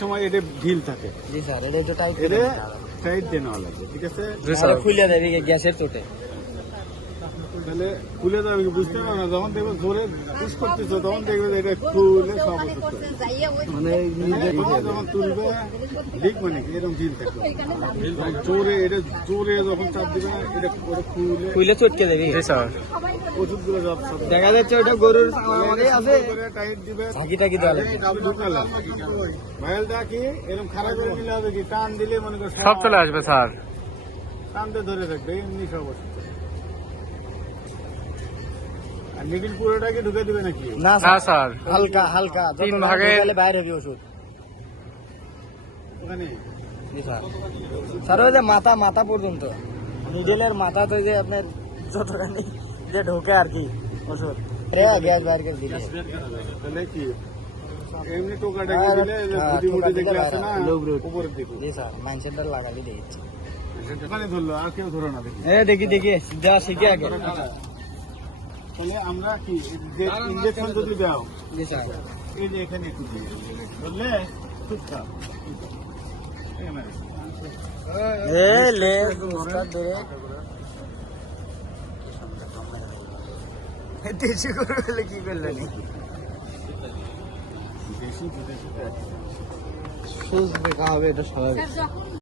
সময় এটা ঢিল থাকে। জি স্যার, এটা একটু টাইট এটা টাইট দিয়ে নেওয়া লাগবে, ঠিক আছে? খুলে দেয় গ্যাসের চোটে। তাহলে খুলে যাবে কি বুঝতে পারবে না, যখন দেখবে জোরে পুশ করতেছো তখন দেখবে যে এটা খুলে সব মানে যখন তুলবে লিক মানে কি এরকম ঢিল থাকে, জোরে এটা জোরে যখন চাপ দিবে এটা খুলে চটকে দেবে। ওষুধগুলো সব দেখা যাচ্ছে ওটা গরুর আছে, টাইট দিবে ঝাঁকি টাকি দেওয়া লাগবে। ঢুকালাম ভাইলটা কি এরকম খারাপ করে নিলে হবে কি টান দিলে মনে করো সব চলে আসবে স্যার। টানতে ধরে থাকবে এমনি সব ওষুধ। আর নিবিল পুরোটাকে ঢুকে দিবে নাকি? না না স্যার, হালকা হালকা তিন ভাগে বাইরে হবে ওষুধ। ওখানে জি স্যার। স্যার ওই যে মাথা মাথা পর্যন্ত নিডেলের মাথা তো যে আপনার যতখানি যে ঢোকে আর কি ওষুধ গ্যাস বাইর করে দিলে। তাহলে কি এমনি টোকাটাকে দিলে গুটি মুটি দেখলে আছে না উপরের দিকে। জি স্যার, মাইন্ডসেটটা লাগালি দেখছি। ওখানে ধরলো আর কেউ ধরো না দেখি। দেখি দেখি যা শিখে আগে। তাহলে আমরা কি যে ইনজেকশন যদি দাও জি স্যার। এই যে এখানে একটু দিয়ে ধরলে চুপচাপ লে উস্তাদ দে দেশি গরু হলে কি করলেন? বেশি সুজ দেখা হবে, এটা স্বাভাবিক।